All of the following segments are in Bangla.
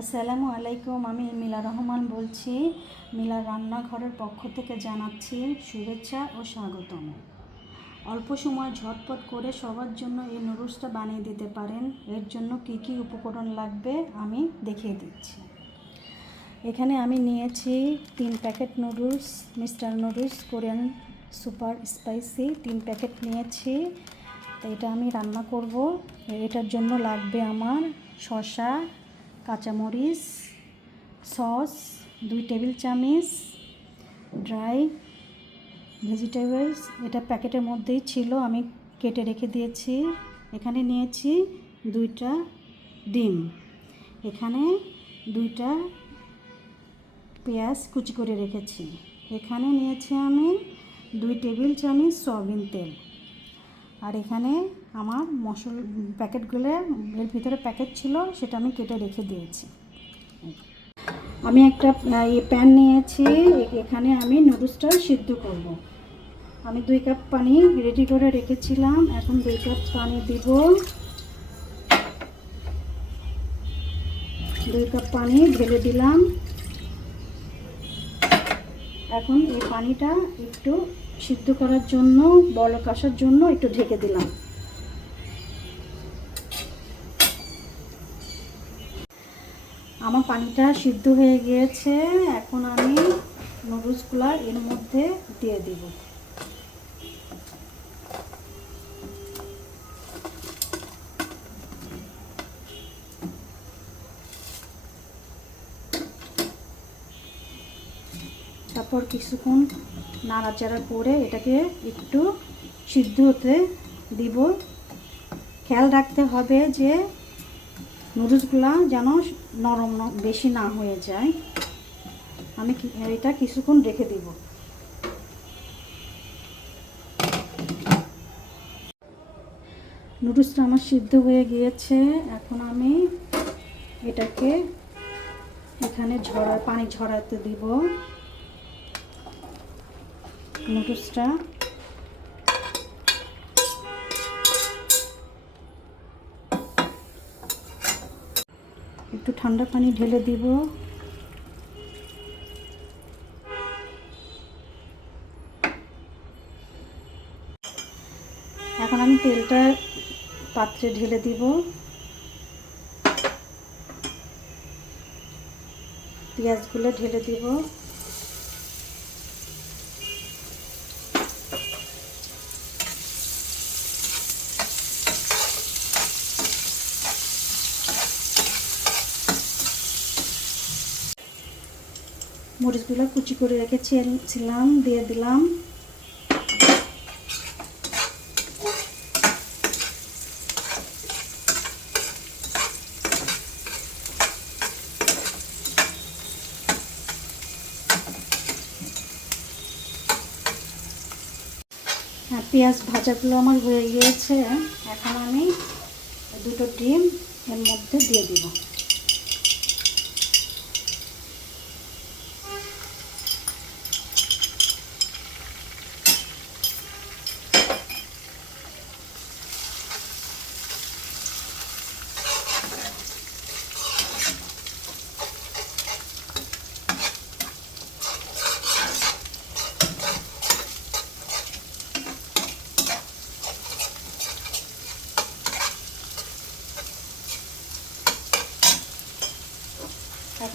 আসসালামু আলাইকুম, আমি মিলা রহমান বলছি। মিলা রান্নাঘরের পক্ষ থেকে জানাচ্ছি শুভেচ্ছা ও স্বাগতম। অল্প সময় ঝটপট করে সবার জন্য এই নুডলসটা বানিয়ে দিতে পারেন। এর জন্য কী কী উপকরণ লাগবে আমি দেখিয়ে দিচ্ছি। এখানে আমি নিয়েছি তিন packet noodles, mister noodles, Korean super spicy, তিন প্যাকেট নিয়েছি। তো এটা আমি রান্না করব। এটার জন্য লাগবে আমার শসা কাঁচামরিচ, সস, দুই টেবিল চামচ, ড্রাই ভেজিটেবলস। এটা প্যাকেটের মধ্যেই ছিল, আমি কেটে রেখে দিয়েছি। এখানে নিয়েছি দুইটা ডিম। এখানে দুইটা পেঁয়াজ কুচি করে রেখেছি। এখানে নিয়েছি আমি দুই টেবিল চামচ সয়াবিন তেল। আর এখানে আমার মশল, প্যাকেটগুলো, এর ভিতরে প্যাকেট ছিল, সেটা আমি কেটে রেখে দিয়েছি। আমি একটা প্যান নিয়েছি, এখানে আমি নুডলসটা সিদ্ধ করব। আমি দুই কাপ পানি রেডি করে রেখেছিলাম, এখন দুই কাপ পানি দিব। দুই কাপ পানি ঢেলে দিলাম। এখন এই পানিটা একটু সিদ্ধ করার জন্য, বলক আসার জন্য একটু ঢেকে দিলাম। আমার পানিটা সিদ্ধ হয়ে গিয়েছে। এখন আমি নুডলসগুলো এর মধ্যে দিয়ে দিব। তারপর কিছুক্ষণ নাড়াচাড়া করে এটাকে একটু সিদ্ধ হতে দিব। খেয়াল রাখতে হবে যে নুডলসগুলো যেন নরম বেশি না হয়ে যায়। আমি এটা কিছুক্ষণ রেখে দিব। নুডলসটা আমার সিদ্ধ হয়ে গিয়েছে। এখন আমি এটাকে এখানে ঝরা, পানি ঝরাতে দিব। নুডলসটা একটু ঠান্ডা পানি ঢেলে দিব। এখন আমি তেলটা পাত্রে ঢেলে দিব। পেঁয়াজগুলো ঢেলে দিব। মরিচগুলো কুচি করে রেখেছিলাম দিয়ে দিলাম। পেঁয়াজ ভাজাগুলো আমার হয়ে গিয়েছে। এখন আমি দুটো ডিম এর মধ্যে দিয়ে দিব।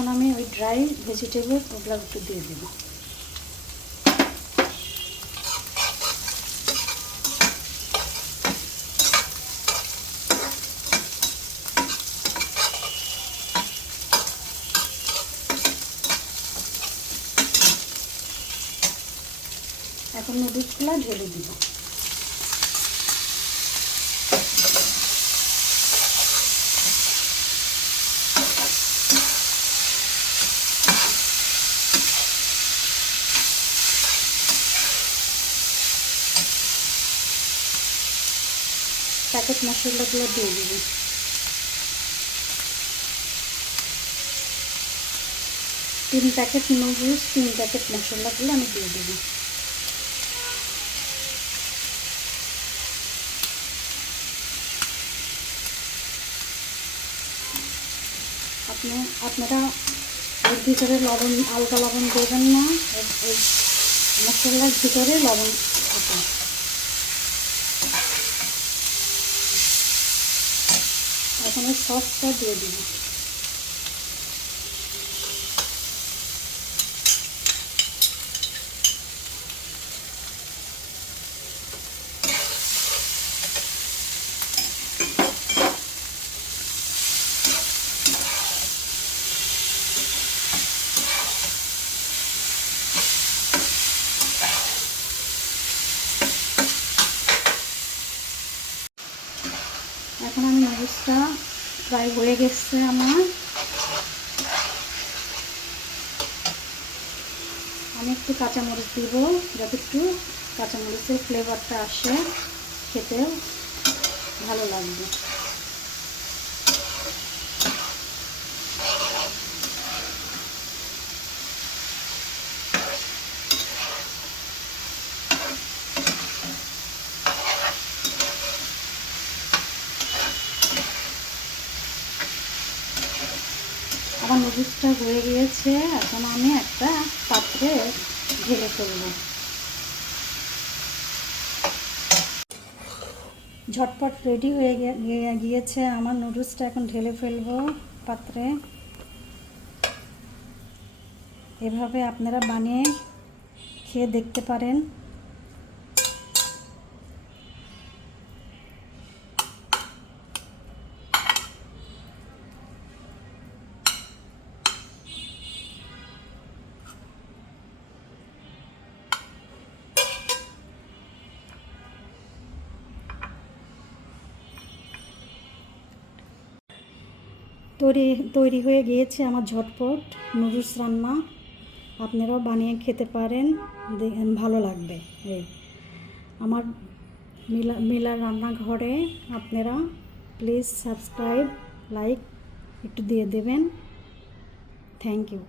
এখন আমি ওই ড্রাই ভেজিটেবল ওগুলো একটু দিয়ে দেবো। এখন নুডলসগুলো ঢেলে দিব। প্যাকেট মশলাগুলো দিয়ে দিব। তিন প্যাকেট নুডলস তিন প্যাকেট মশলাগুলো আমি দিয়ে দেবো। আপনি, আপনারা এর ভিতরে লবণ, আলগা লবণ দেবেন না। এই মশলার ভিতরে লবণ থাকে এখন এই সসটা দিয়ে দিব এখন নুডলসটা প্রায় হয়ে গেছে আমার। আমি একটু কাঁচামরিচ দিব, যাতে একটু কাঁচামরিচের ফ্লেভারটা আসে খেতে ভালো লাগবে। নুডলসটা হয়ে গিয়েছে, এখন আমি একটা পাত্রে ঢেলে ফেলব। ঝটপট রেডি হয়ে গিয়ে- গিয়েছে আমার নুডলসটা এখন ঢেলে ফেলব পাত্রে। এভাবে আপনারা বানিয়ে খেয়ে দেখতে পারেন। তৈরি তৈরি হয়ে গিয়েছে আমার ঝটপট। নুডলস রান্না আপনারাও বানিয়ে খেতে পারেন ভালো লাগবে। এই আমার মিলা মিলা রান্নাঘরে আপনারা প্লিজ সাবস্ক্রাইব লাইক একটু দিয়ে দেবেন। Thank you